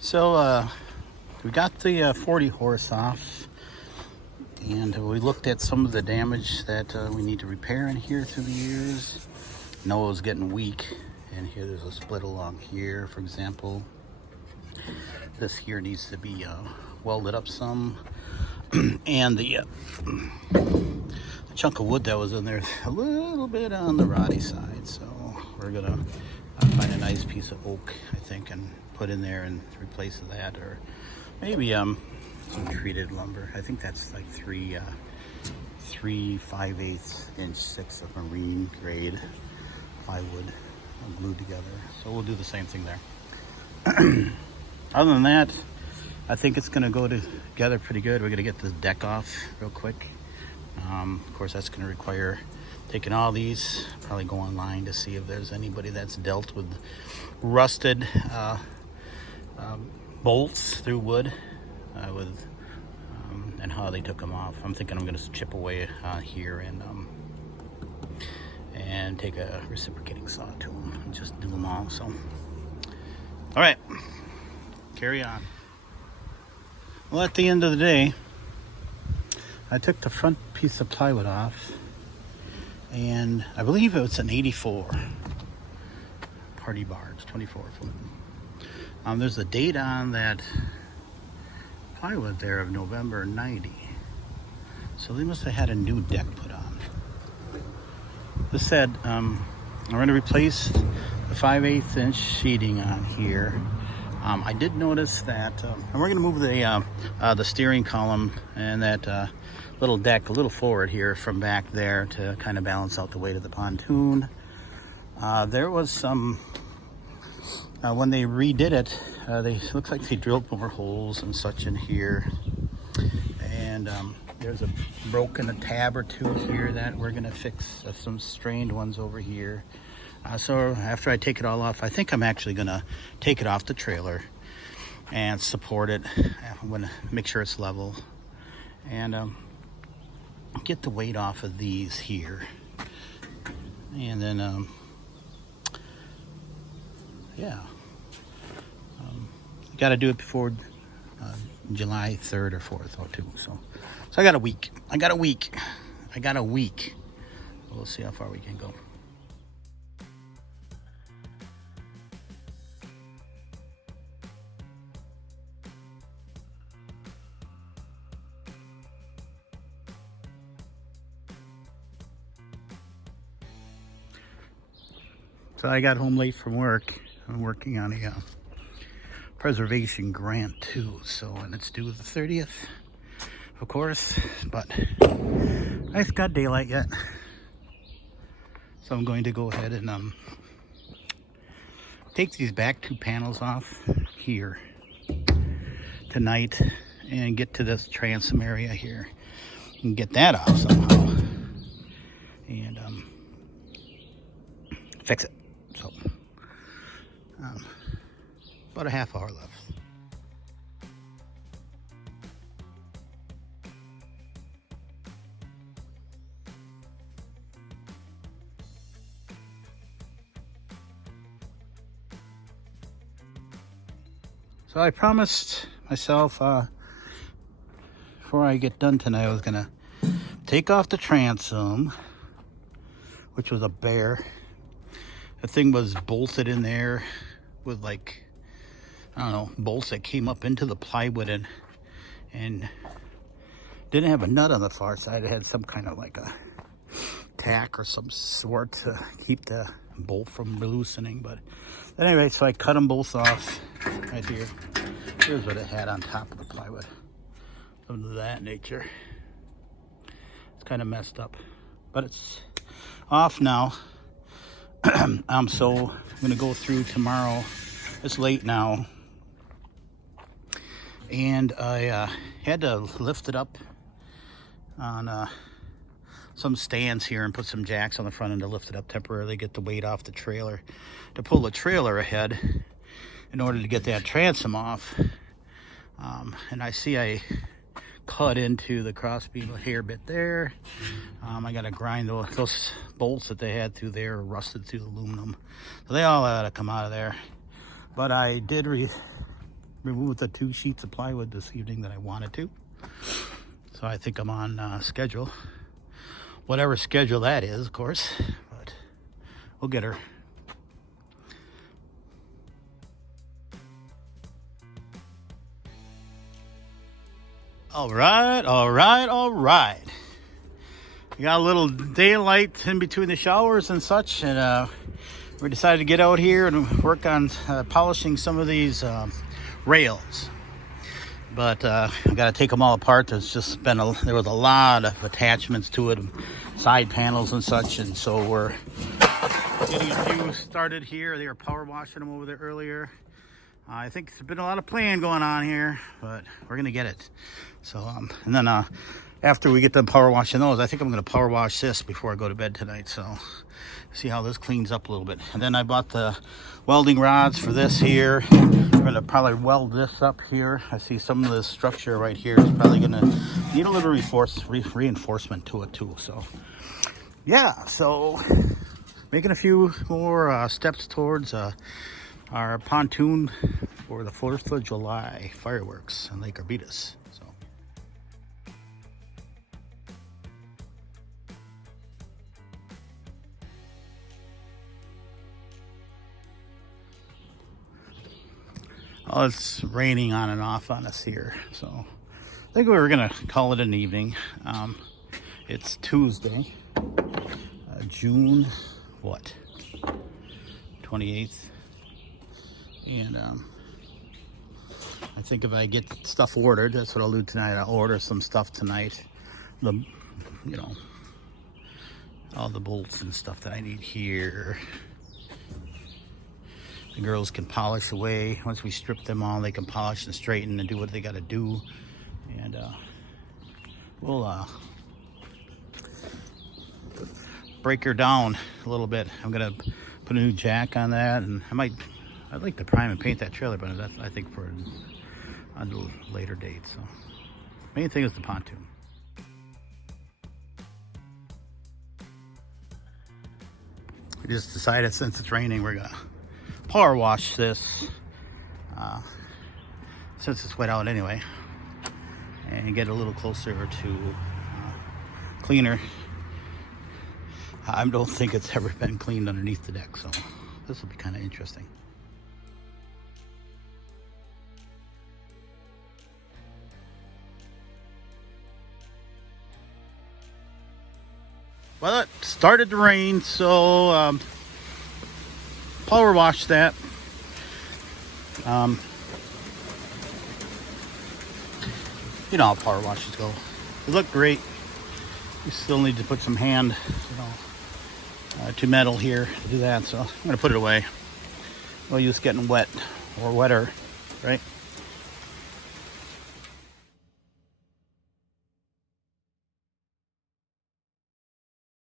So we got the 40 horse off, and we looked at some of the damage that we need to repair in here through the years. Noah's getting weak, and here there's a split along here, for example. This here needs to be welded up some, and the chunk of wood that was in there is a little bit on the rotty side, so we're gonna find a nice piece of oak, I think, and put in there and replace that, or maybe some treated lumber. I think that's like three 5/8 inch 6 of marine grade plywood glued together. So we'll do the same thing there. Other than that, I think it's gonna go together pretty good. We're gonna get this deck off real quick. Of course, that's gonna require taking all these, probably go online to see if there's anybody that's dealt with rusted bolts through wood and how they took them off. I'm thinking I'm gonna chip away here and take a reciprocating saw to them and just do them all. So, all right, carry on. Well, at the end of the day, I took the front piece of plywood off, and I believe it was an 84 party bar. It's 24 foot. There's a date on that plywood there of November 90. So they must have had a new deck put on. This said, I'm going to replace the 5/8 inch sheeting on here. I did notice that, and we're going to move the steering column and that little deck a little forward here from back there to kind of balance out the weight of the pontoon. There was some, when they redid it, looks like they drilled more holes and such in here. And there's a tab or two here that we're going to fix, some strained ones over here. So after I take it all off, I think I'm actually going to take it off the trailer and support it. I'm going to make sure it's level and get the weight off of these here. And then, yeah, got to do it before July 3rd or 4th or 2. So I got a week. I got a week. We'll see how far we can go. So I got home late from work. I'm working on a preservation grant too. So, and it's due the 30th, of course, but I've got daylight yet. So I'm going to go ahead and take these back two panels off here tonight and get to this transom area here and get that off somehow and fix it. So about a half hour left. So I promised myself before I get done tonight, I was gonna take off the transom, which was a bear. The thing was bolted in there with, like, I don't know, bolts that came up into the plywood and didn't have a nut on the far side. It had some kind of like a tack or some sort to keep the bolt from loosening. But anyway, so I cut them both off right here. Here's what it had on top of the plywood. Something of that nature. It's kind of messed up, but it's off now. So I'm gonna go through tomorrow. It's late now, and I had to lift it up on some stands here and put some jacks on the front end to lift it up temporarily, get the weight off the trailer, to pull the trailer ahead in order to get that transom off. And I see I cut into the crossbeam hair bit there. I got to grind those bolts that they had through there, rusted through the aluminum. So they all had to come out of there. But I did remove the 2 sheets of plywood this evening that I wanted to. So I think I'm on schedule. Whatever schedule that is, of course. But we'll get her. All right, all right, all right. We got a little daylight in between the showers and such, and we decided to get out here and work on polishing some of these rails. But I got to take them all apart. There's just been there was a lot of attachments to it, side panels and such, and so we're getting a few started here. They were power washing them over there earlier. I think there's been a lot of planning going on here, but we're gonna get it. So and then after we get done power washing those, I think I'm gonna power wash this before I go to bed tonight. So see how this cleans up a little bit. And then I bought the welding rods for this here. We're gonna probably weld this up here. I see some of the structure right here is probably gonna need a little reinforcement to it too. So yeah, so making a few more steps towards our pontoon for the 4th of July fireworks in Lake Arbutus. So oh, it's raining on and off on us here, so I think we were gonna call it an evening. It's Tuesday, June what, 28th. And I think if I get stuff ordered, that's what I'll do tonight. I'll order some stuff tonight. You know, all the bolts and stuff that I need here. The girls can polish away. Once we strip them all, they can polish and straighten and do what they got to do. And we'll break her down a little bit. I'm gonna put a new jack on that, and I'd like to prime and paint that trailer, but that's, I think, for a later date. So main thing is the pontoon. We just decided, since it's raining, we're gonna power wash this since it's wet out anyway, and get a little closer to cleaner. I don't think it's ever been cleaned underneath the deck, so this will be kind of interesting. Well, it started to rain, so power wash that. You know how power washes go. They look great. You still need to put some hand, to metal here to do that. So I'm gonna put it away. Well, it's getting wet or wetter, right?